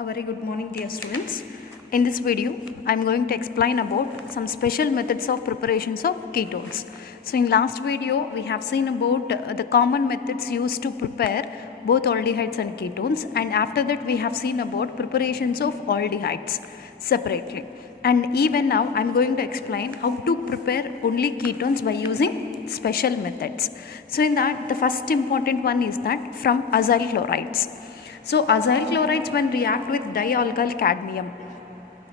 A very good morning, dear students. In this video, I am going to explain about some special methods of preparations of ketones. So in last video, we have seen about the common methods used to prepare both aldehydes and ketones, and after that we have seen about preparations of aldehydes separately. And even now, I am going to explain how to prepare only ketones by using special methods. So in that, the first important one is that from acyl chlorides. So acyl chlorides when react with dialkyl cadmium,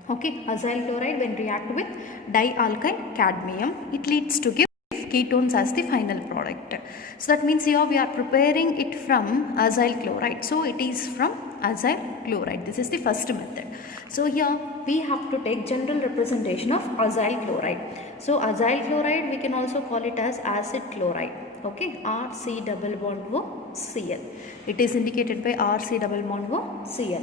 acyl chloride when react with dialkyl cadmium, it leads to give ketones as the final product. So that means here we are preparing it from acyl chloride. So it is from acyl chloride. This is the first method. So here we have to take general representation of acyl chloride. So acyl chloride we can also call it as acid chloride. RC double bond O Cl. It is indicated by RC double bond O Cl.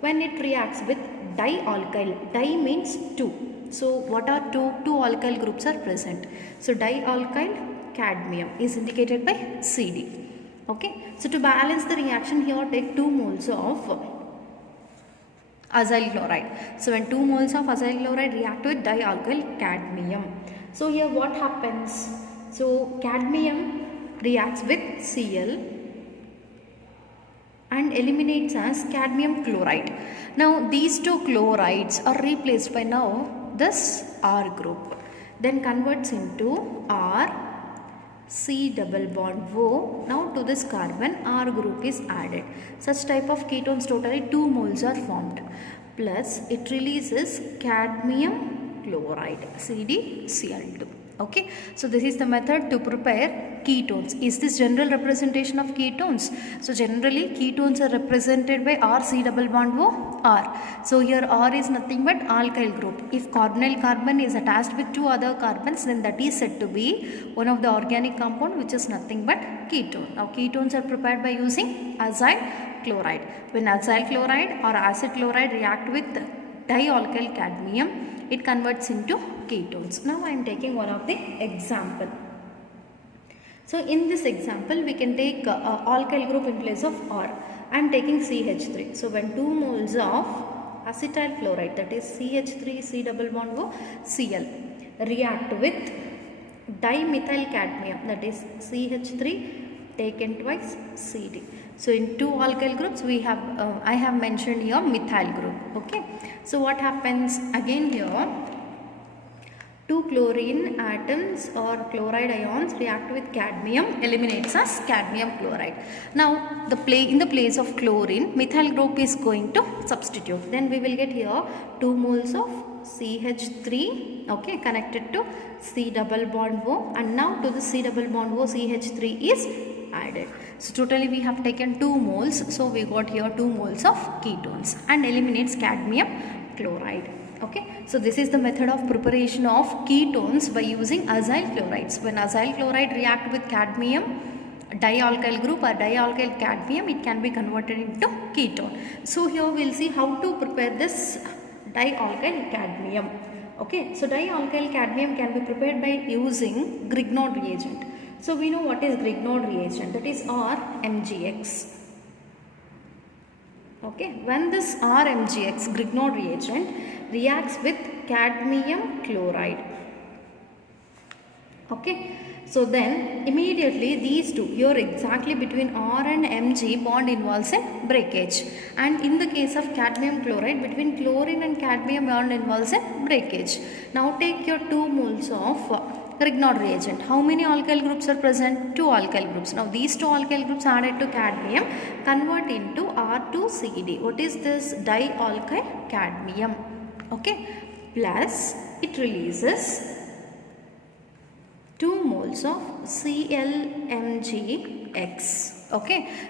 When it reacts with dialkyl, di means 2. So what are two alkyl groups are present? So dialkyl cadmium is indicated by Cd. So to balance the reaction here, take 2 moles of acyl chloride. So when 2 moles of acyl chloride react with dialkyl cadmium. So here what happens? So cadmium reacts with Cl and eliminates as cadmium chloride. Now these two chlorides are replaced by now this R group. Then converts into R, C double bond O. Now to this carbon R group is added. Such type of ketones totally 2 moles are formed. Plus it releases cadmium chloride CdCl2. So this is the method to prepare ketones. Is this general representation of ketones? So generally ketones are represented by RC double bond O R. So here R is nothing but alkyl group. If carbonyl carbon is attached with 2 other carbons, then that is said to be one of the organic compound which is nothing but ketone. Now ketones are prepared by using acyl chloride. When acyl chloride or acid chloride react with dialkyl cadmium, it converts into ketones. Now I am taking one of the example. So in this example we can take alkyl group in place of R. I am taking CH3. So when 2 moles of acetyl chloride, that is CH3 C double bond O Cl, react with dimethyl cadmium, that is CH3 taken twice Cd. So in 2 alkyl groups we have I have mentioned here methyl group. So what happens again here? 2 chlorine atoms or chloride ions react with cadmium, eliminates as cadmium chloride. Now in the place of chlorine, methyl group is going to substitute. Then we will get here 2 moles of CH3 connected to C double bond O, and now to the C double bond O CH3 is added. So totally we have taken 2 moles. So we got here 2 moles of ketones and eliminates cadmium chloride. So this is the method of preparation of ketones by using acyl chlorides. When acyl chloride react with cadmium, dialkyl group or dialkyl cadmium, it can be converted into ketone. So here we will see how to prepare this dialkyl cadmium. So dialkyl cadmium can be prepared by using Grignard reagent. So we know what is Grignard reagent, that is RMgX. When this RMgX Grignard reagent reacts with cadmium chloride, so then immediately these two, here exactly between R and Mg bond involves a breakage, and in the case of cadmium chloride, between chlorine and cadmium bond involves a breakage. Now take your 2 moles of Grignard reagent. How many alkyl groups are present? 2 alkyl groups. Now these 2 alkyl groups added to cadmium convert into R2CD. What is this? Dialkyl cadmium. Plus it releases 2 moles of ClMgX.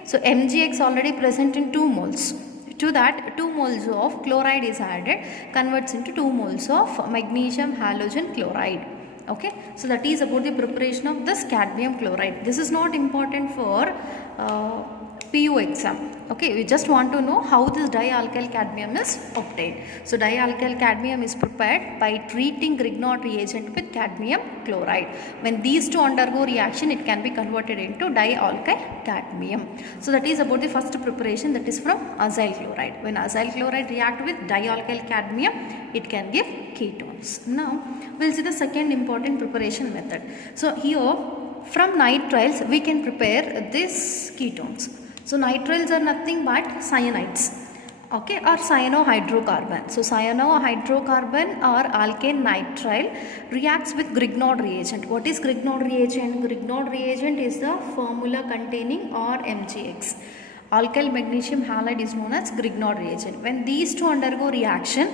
So MgX already present in 2 moles. To that 2 moles of chloride is added, converts into 2 moles of magnesium halogen chloride. So that is about the preparation of this cadmium chloride. This is not important for PU exam. Okay, we just want to know how this dialkyl cadmium is obtained. So dialkyl cadmium is prepared by treating Grignard reagent with cadmium chloride. When these two undergo reaction, it can be converted into dialkyl cadmium. So that is about the first preparation, that is from acyl chloride. When acyl chloride react with dialkyl cadmium, it can give ketones. Now we will see the second important preparation method. So here from nitriles we can prepare these ketones. So nitriles are nothing but cyanides, okay, or cyanohydrocarbon. So cyanohydrocarbon or alkane nitrile reacts with Grignard reagent. What is Grignard reagent? Grignard reagent is the formula containing RMgX. Alkyl magnesium halide is known as Grignard reagent. When these two undergo reaction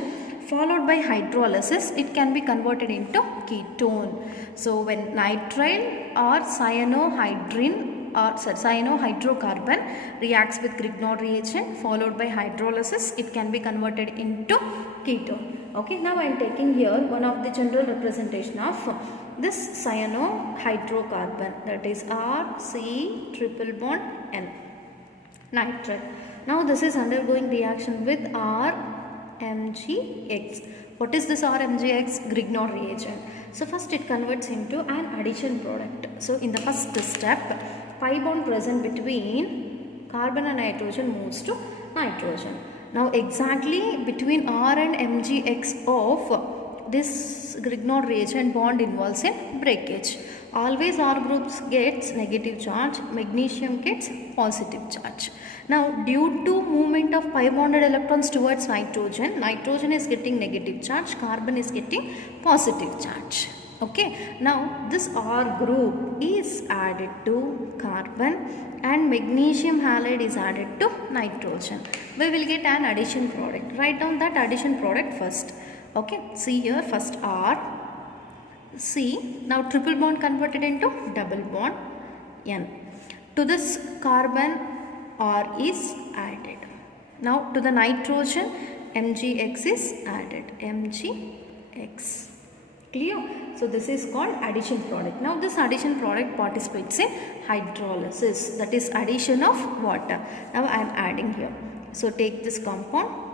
followed by hydrolysis, it can be converted into ketone. So when nitrile or cyanohydrocarbon reacts with Grignard reagent followed by hydrolysis, it can be converted into ketone. Okay, now I am taking here one of the general representation of this cyanohydrocarbon, that is RC triple bond N, nitrile. Now this is undergoing reaction with RMgX. What is this RMgX? Grignard reagent. So first it converts into an addition product. So in the first step, pi bond present between carbon and nitrogen moves to nitrogen. Now exactly between R and MgX of this Grignard reagent bond involves in breakage. Always R groups gets negative charge, magnesium gets positive charge. Now due to movement of pi bonded electrons towards nitrogen, nitrogen is getting negative charge, carbon is getting positive charge. Okay, now this R group is added to carbon and magnesium halide is added to nitrogen. We will get an addition product. Write down that addition product first. Okay, see here, first R, C, now triple bond converted into double bond N. To this carbon, R is added. Now to the nitrogen, MgX is added, MgX. Clear? So this is called addition product. Now this addition product participates in hydrolysis, that is addition of water. Now I am adding here. So take this compound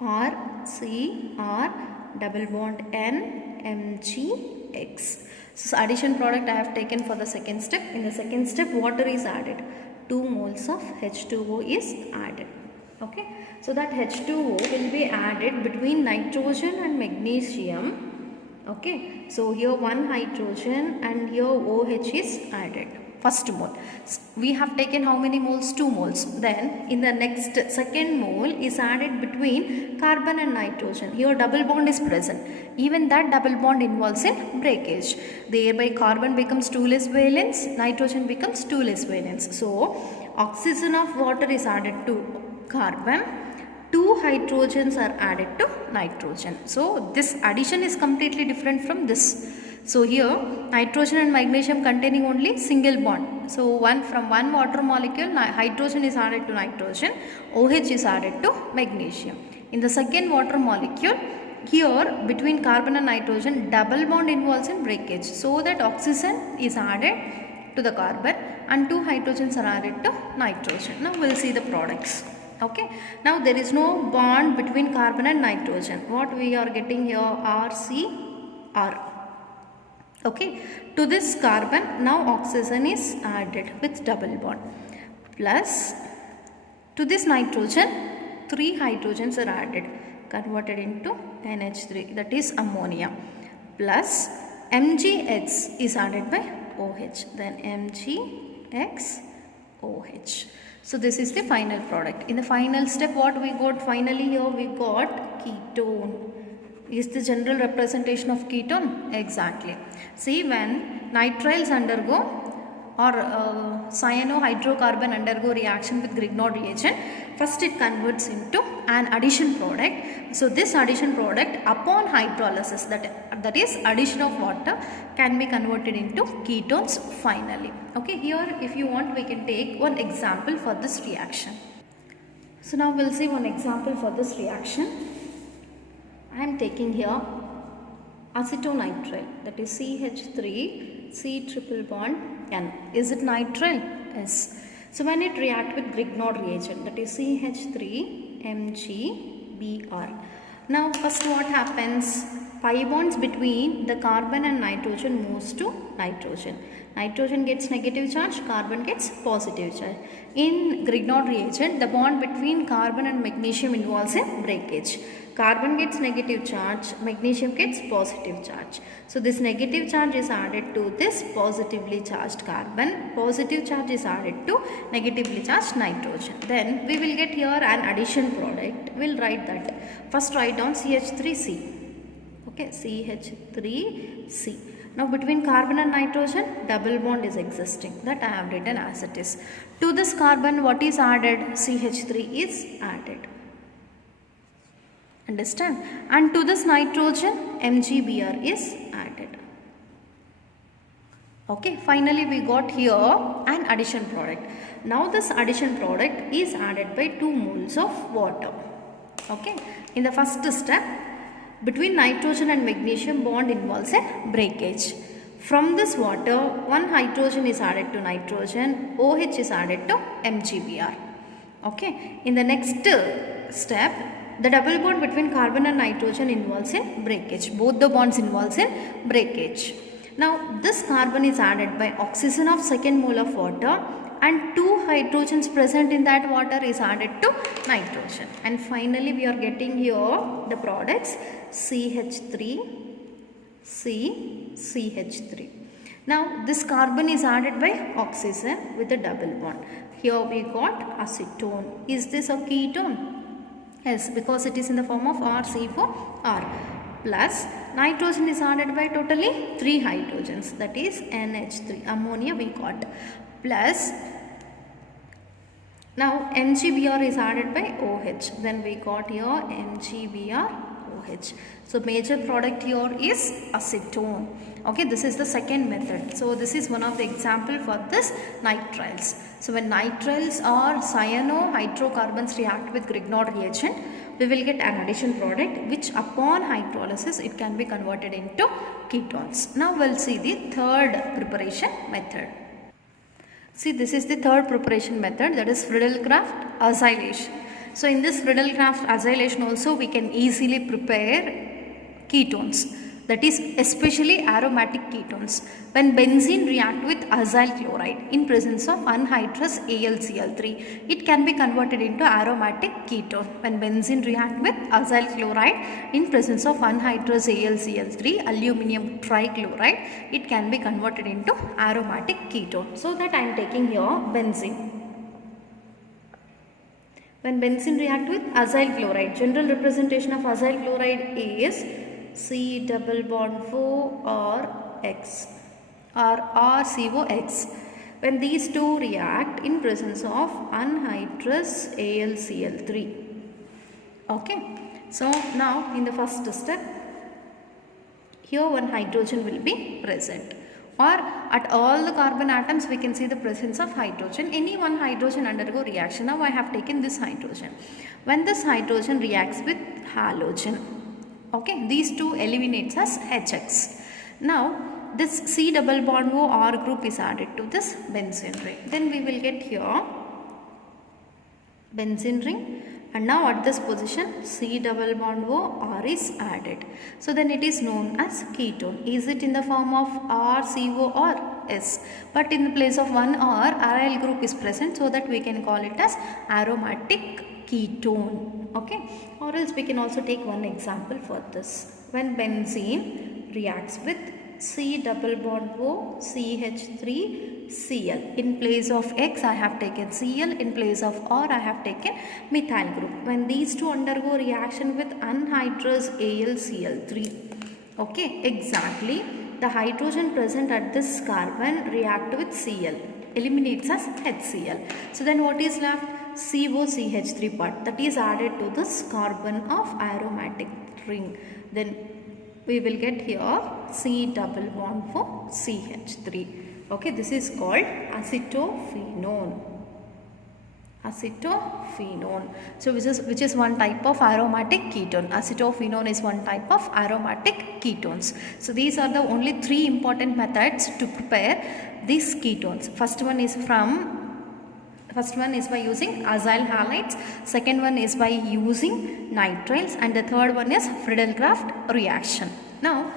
R, C, R, double bond N, MgX. So addition product I have taken for the second step. In the second step, water is added. 2 moles of H2O is added. Okay. So that H2O will be added between nitrogen and magnesium. Okay. So here one hydrogen and here OH is added. First mole. We have taken how many moles? 2 moles. Then in the next second mole is added between carbon and nitrogen. Here double bond is present. Even that double bond involves in breakage. Thereby carbon becomes 2 less valence, nitrogen becomes 2 less valence. So oxygen of water is added to carbon. 2 hydrogens are added to nitrogen. So this addition is completely different from this. So here nitrogen and magnesium containing only single bond. So from one water molecule, hydrogen is added to nitrogen, OH is added to magnesium. In the second water molecule, here between carbon and nitrogen, double bond involves in breakage. So that oxygen is added to the carbon and 2 hydrogens are added to nitrogen. Now we will see the products. Okay. Now there is no bond between carbon and nitrogen. What we are getting here, RCR. Okay, to this carbon now oxygen is added with double bond, plus to this nitrogen 3 hydrogens are added, converted into NH3, that is ammonia, plus MgX is added by OH, then MgX OH. So this is the final product. In the final step, what we got? Finally here we got ketone. Is the general representation of ketone? Exactly. See, when nitriles undergo or cyanohydrocarbon undergo reaction with Grignard reagent, first it converts into an addition product. So this addition product upon hydrolysis, that is addition of water, can be converted into ketones finally. Okay, here if you want we can take one example for this reaction. So now we will see one example for this reaction. I am taking here acetonitrile, that is CH3, C triple bond N. Is it nitrile? Yes. So when it react with Grignard reagent, that is CH3MgBr. Now first what happens? Pi bonds between the carbon and nitrogen moves to nitrogen. Nitrogen gets negative charge, carbon gets positive charge. In Grignard reagent, the bond between carbon and magnesium involves a breakage. Carbon gets negative charge, magnesium gets positive charge. So this negative charge is added to this positively charged carbon. Positive charge is added to negatively charged nitrogen. Then we will get here an addition product. We will write that. First write down CH3C. Okay, CH3C. Now between carbon and nitrogen, double bond is existing. That I have written as it is. To this carbon, what is added? CH3 is added. Understand? And to this nitrogen, MgBr is added. Okay, finally we got here an addition product. Now this addition product is added by 2 moles of water. Okay, in the first step, between nitrogen and magnesium bond involves a breakage. From this water, 1 hydrogen is added to nitrogen, OH is added to MgBr. Okay, in the next step, the double bond between carbon and nitrogen involves in breakage. Both the bonds involves in breakage. Now this carbon is added by oxygen of second mole of water, and 2 hydrogens present in that water is added to nitrogen. And finally we are getting here the products CH3, CH3. Now this carbon is added by oxygen with a double bond. Here we got acetone. Is this a ketone? Yes, because it is in the form of RCO4R. Plus nitrogen is added by totally 3 hydrogens, that is NH3. Ammonia we got. Plus now MgBr is added by OH. Then we got here MgBr OH. So major product here is acetone. Okay, this is the second method. So this is one of the example for this nitriles. So when nitriles or cyanohydrocarbons react with Grignard reagent, we will get an addition product which upon hydrolysis it can be converted into ketones. Now we'll see the third preparation method. See, this is the third preparation method, that is Friedel-Crafts acylation. So in this Friedel-Crafts acylation also we can easily prepare ketones, that is especially aromatic ketones. When benzene react with acyl chloride in presence of anhydrous AlCl3, it can be converted into aromatic ketone. When benzene react with acyl chloride in presence of anhydrous AlCl3, aluminium trichloride, it can be converted into aromatic ketone. So that I am taking here benzene. When benzene react with acyl chloride, general representation of acyl chloride is C double bond O X or RCOX. When these two react in presence of anhydrous AlCl3. Okay. So now in the first step, here one hydrogen will be present. Or at all the carbon atoms we can see the presence of hydrogen. Any one hydrogen undergo reaction. Now I have taken this hydrogen. When this hydrogen reacts with halogen, okay, these two eliminates as HX. Now this C double bond O R group is added to this benzene ring. Then we will get here benzene ring, and now at this position C double bond O R is added. So then it is known as ketone. Is it in the form of RCO or S? But in the place of one R, aryl group is present, so that we can call it as aromatic ketone. Okay, or else we can also take one example for this. When benzene reacts with C double bond O CH3Cl, in place of X I have taken Cl, in place of R I have taken methyl group. When these two undergo reaction with anhydrous AlCl3, okay, exactly the hydrogen present at this carbon react with Cl, eliminates as HCl. So then what is left? COCH3 part, that is added to this carbon of aromatic ring. Then we will get here C double bond for CH3. Okay, this is called acetophenone. Acetophenone. So which is one type of aromatic ketone. Acetophenone is one type of aromatic ketones. So these are the only 3 important methods to prepare these ketones. First one is from First one is by using acyl halides, second one is by using nitriles, and the third one is Friedel-Crafts reaction. Now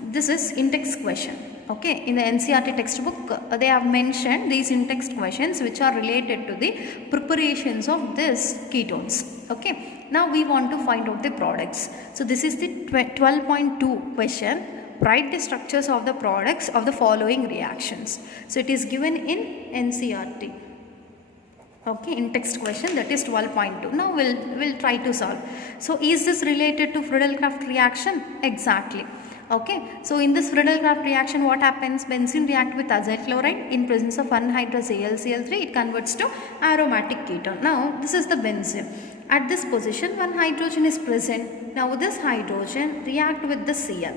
this is in-text question. Okay, in the NCERT textbook they have mentioned these in-text questions which are related to the preparations of these ketones. Okay, now we want to find out the products. So this is the 12.2 question. Write the structures of the products of the following reactions. So it is given in NCERT. Okay, in text question, that is 12.2. Now we'll try to solve. So is this related to Friedel-Crafts reaction? Exactly. Okay, so in this Friedel-Crafts reaction, what happens? Benzene react with acyl chloride in presence of anhydrous AlCl3. It converts to aromatic ketone. Now this is the benzene. At this position, one hydrogen is present. Now this hydrogen react with the Cl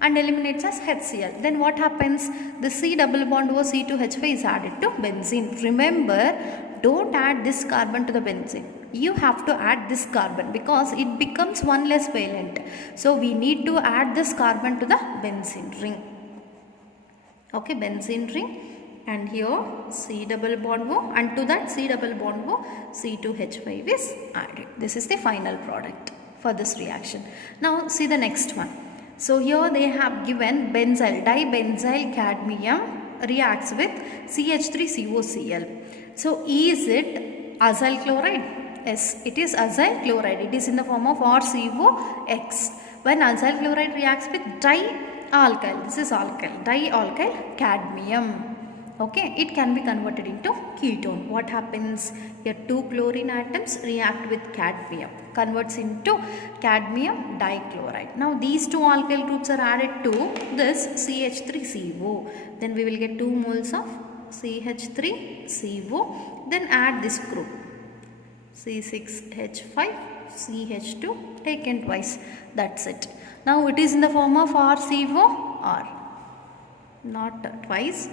and eliminates as HCl. Then what happens? The C double bond over C2H5 is added to benzene. Remember, don't add this carbon to the benzene. You have to add this carbon because it becomes one less valent. So we need to add this carbon to the benzene ring. Okay, benzene ring, and here C double bond O, and to that C double bond O C2H5 is added. This is the final product for this reaction. Now see the next one. So here they have given benzyl, dibenzyl cadmium reacts with CH3COCl. So is it acyl chloride? Yes, it is acyl chloride. It is in the form of RCOX. When acyl chloride reacts with dialkyl, this is alkyl, dialkyl cadmium. Okay, it can be converted into ketone. What happens? Here two chlorine atoms react with cadmium, converts into cadmium dichloride. Now these two alkyl groups are added to this CH3CO. Then we will get 2 moles of CH3CO. Then add this group C6H5 CH2 taken twice. That's it. Now it is in the form of RCOR. Not twice,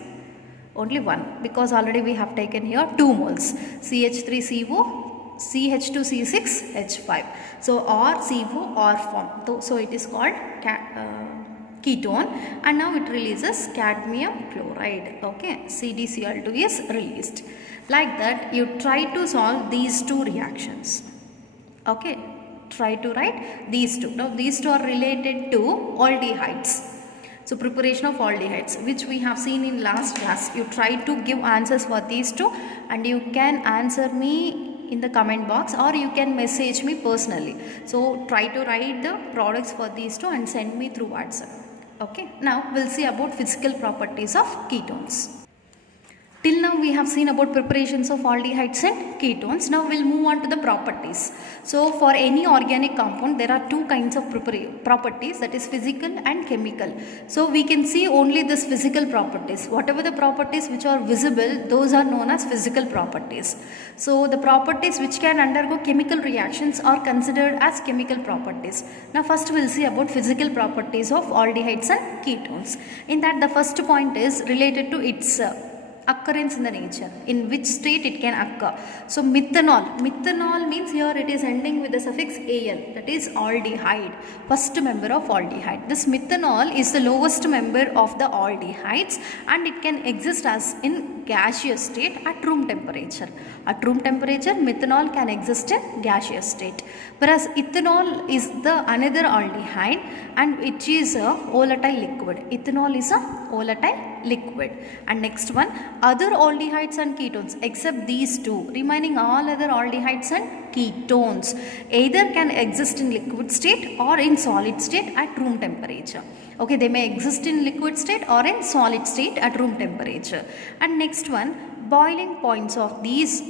only one, because already we have taken here 2 moles CH3CO CH2C6H5. So RCOR form. So it is called ketone, and now it releases cadmium chloride. Okay, CdCl2 is released. Like that, you try to solve these two reactions. Okay, try to write these two. Now these two are related to aldehydes. So preparation of aldehydes, which we have seen in last class. You try to give answers for these two, and you can answer me in the comment box, or you can message me personally. So try to write the products for these two and send me through WhatsApp. Okay, now we'll see about physical properties of ketones. Till now we have seen about preparations of aldehydes and ketones. Now we'll move on to the properties. So for any organic compound there are two kinds of properties, that is physical and chemical. So we can see only this physical properties. Whatever the properties which are visible, those are known as physical properties. So the properties which can undergo chemical reactions are considered as chemical properties. Now first we'll see about physical properties of aldehydes and ketones. In that the first point is related to its occurrence in the nature, in which state it can occur. So methanol means here it is ending with the suffix al, that is aldehyde, first member of aldehyde. This methanol is the lowest member of the aldehydes, and it can exist as in gaseous state at room temperature. At room temperature methanol can exist in gaseous state, whereas ethanol is the another aldehyde, and it is a volatile liquid. Ethanol is a volatile liquid. And next one, other aldehydes and ketones except these two, remaining all other aldehydes and ketones either can exist in liquid state or in solid state at room temperature. Okay, they may exist in liquid state or in solid state at room temperature. And next one, boiling points of these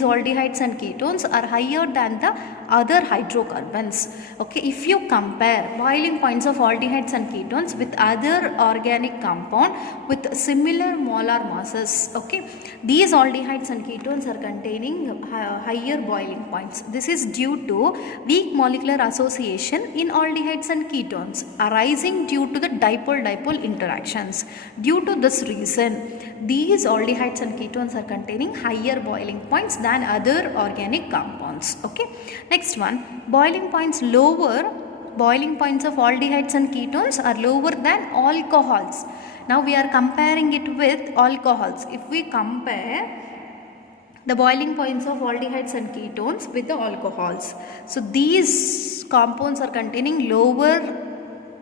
aldehydes and ketones are higher than the other hydrocarbons. Okay, if you compare boiling points of aldehydes and ketones with other organic compound with similar molar masses, okay, these aldehydes and ketones are containing higher boiling points. This is due to weak molecular association in aldehydes and ketones arising due to the dipole-dipole interactions. Due to this reason, these aldehydes and ketones are containing higher boiling points than other organic compounds. Okay, next one, boiling points lower boiling points of aldehydes and ketones are lower than alcohols. Now we are comparing it with alcohols. If we compare the boiling points of aldehydes and ketones with the alcohols, so these compounds are containing lower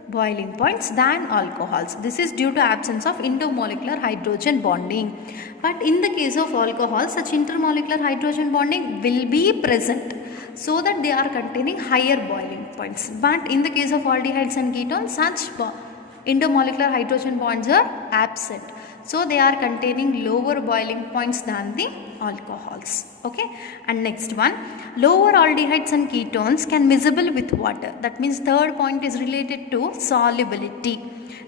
boiling points than alcohols. This is due to absence of intermolecular hydrogen bonding. But in the case of alcohol, such intermolecular hydrogen bonding will be present, so that they are containing higher boiling points. But in the case of aldehydes and ketones, such intermolecular hydrogen bonds are absent, so they are containing lower boiling points than the alcohols. Okay, and next one, lower aldehydes and ketones can miscible with water. That means third point is related to solubility.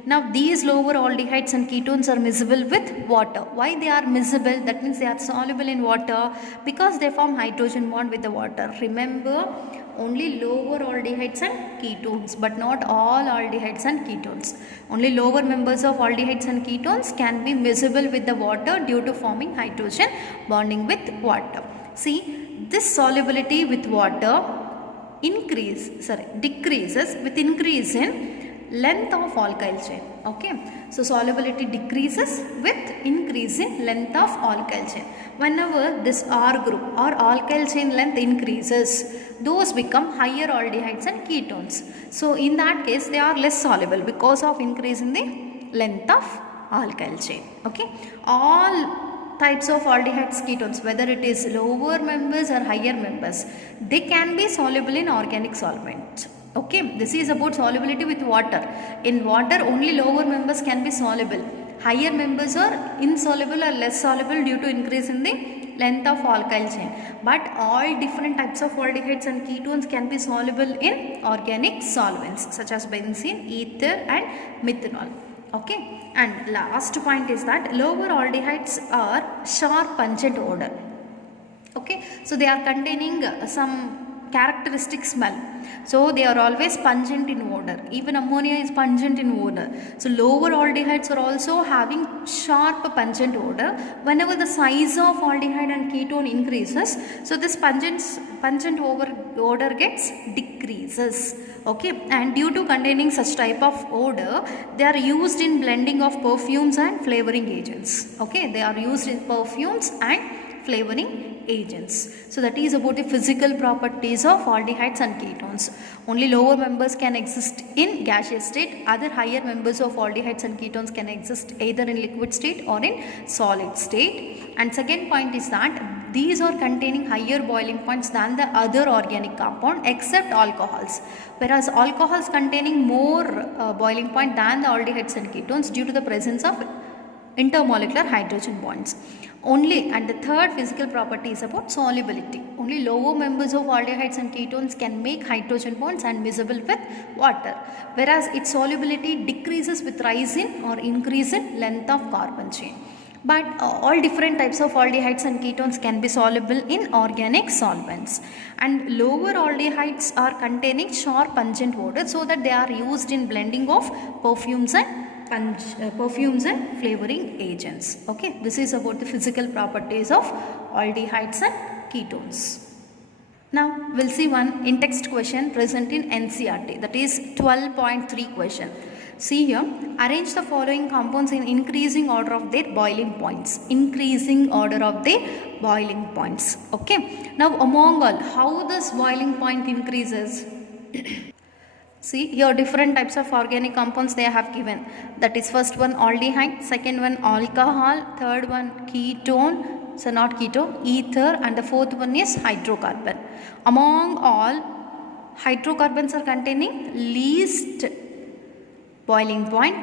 Now these lower aldehydes and ketones are miscible with water. Why they are miscible? That means they are soluble in water because they form hydrogen bond with the water. Remember, only lower aldehydes and ketones, but not all aldehydes and ketones. Only lower members of aldehydes and ketones can be miscible with the water due to forming hydrogen bonding with water. See, this solubility with water decreases with increase in length of alkyl chain. Okay, so solubility decreases with increase in length of alkyl chain. Whenever this R group or alkyl chain length increases, those become higher aldehydes and ketones. So in that case, they are less soluble because of increase in the length of alkyl chain. Okay, all types of aldehydes, ketones, whether it is lower members or higher members, they can be soluble in organic solvents. Okay, this is about solubility with water. In water, only lower members can be soluble. Higher members are insoluble or less soluble due to increase in the length of alkyl chain. But all different types of aldehydes and ketones can be soluble in organic solvents such as benzene, ether and methanol. Okay, and last point is that lower aldehydes are sharp pungent odor. Okay, so they are containing some characteristic smell, so they are always pungent in odor. Even ammonia is pungent in odor. So lower aldehydes are also having sharp pungent odor. Whenever the size of aldehyde and ketone increases, so this pungent odor gets decreases. Okay, and due to containing such type of odor, they are used in blending of perfumes and flavoring agents. Okay, they are used in perfumes and flavoring agents. So that is about the physical properties of aldehydes and ketones. Only lower members can exist in gaseous state. Other higher members of aldehydes and ketones can exist either in liquid state or in solid state. And second point is that these are containing higher boiling points than the other organic compound except alcohols. Whereas alcohols containing more boiling point than the aldehydes and ketones due to the presence of intermolecular hydrogen bonds. Only, and the third physical property is about solubility. Only lower members of aldehydes and ketones can make hydrogen bonds and miscible with water, whereas its solubility decreases with rise in or increase in length of carbon chain. But all different types of aldehydes and ketones can be soluble in organic solvents, and lower aldehydes are containing sharp pungent odor, so that they are used in blending of perfumes and flavoring agents. Okay, this is about the physical properties of aldehydes and ketones. Now we'll see one in-text question present in NCERT, that is 12.3 question. See here, arrange the following compounds in increasing order of their boiling points. Increasing order of their boiling points. Okay, now among all, how this boiling point increases? See here, different types of organic compounds they have given. That is first one aldehyde, second one alcohol, third one ketone, so not ketone, ether, and the fourth one is hydrocarbon. Among all, hydrocarbons are containing least boiling point,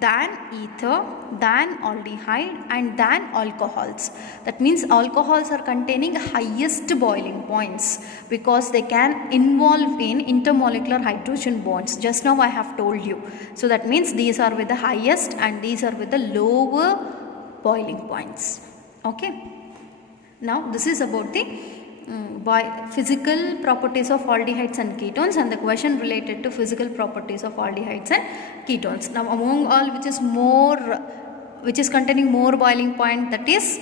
than ether, than aldehyde, and than alcohols. That means alcohols are containing highest boiling points because they can involve in intermolecular hydrogen bonds. Just now I have told you. So that means these are with the highest and these are with the lower boiling points. Okay. Now this is about the physical properties of aldehydes and ketones, and the question related to physical properties of aldehydes and ketones. Now among all, which is containing more boiling point, that is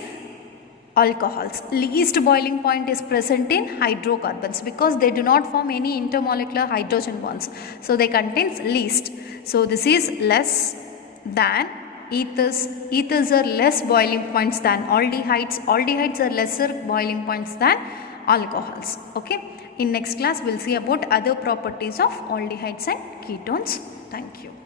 alcohols. Least boiling point is present in hydrocarbons because they do not form any intermolecular hydrogen bonds. So they contains least. So this is less than ethers. Ethers are less boiling points than aldehydes. Aldehydes are lesser boiling points than alcohols. Okay. In next class we'll see about other properties of aldehydes and ketones. Thank you.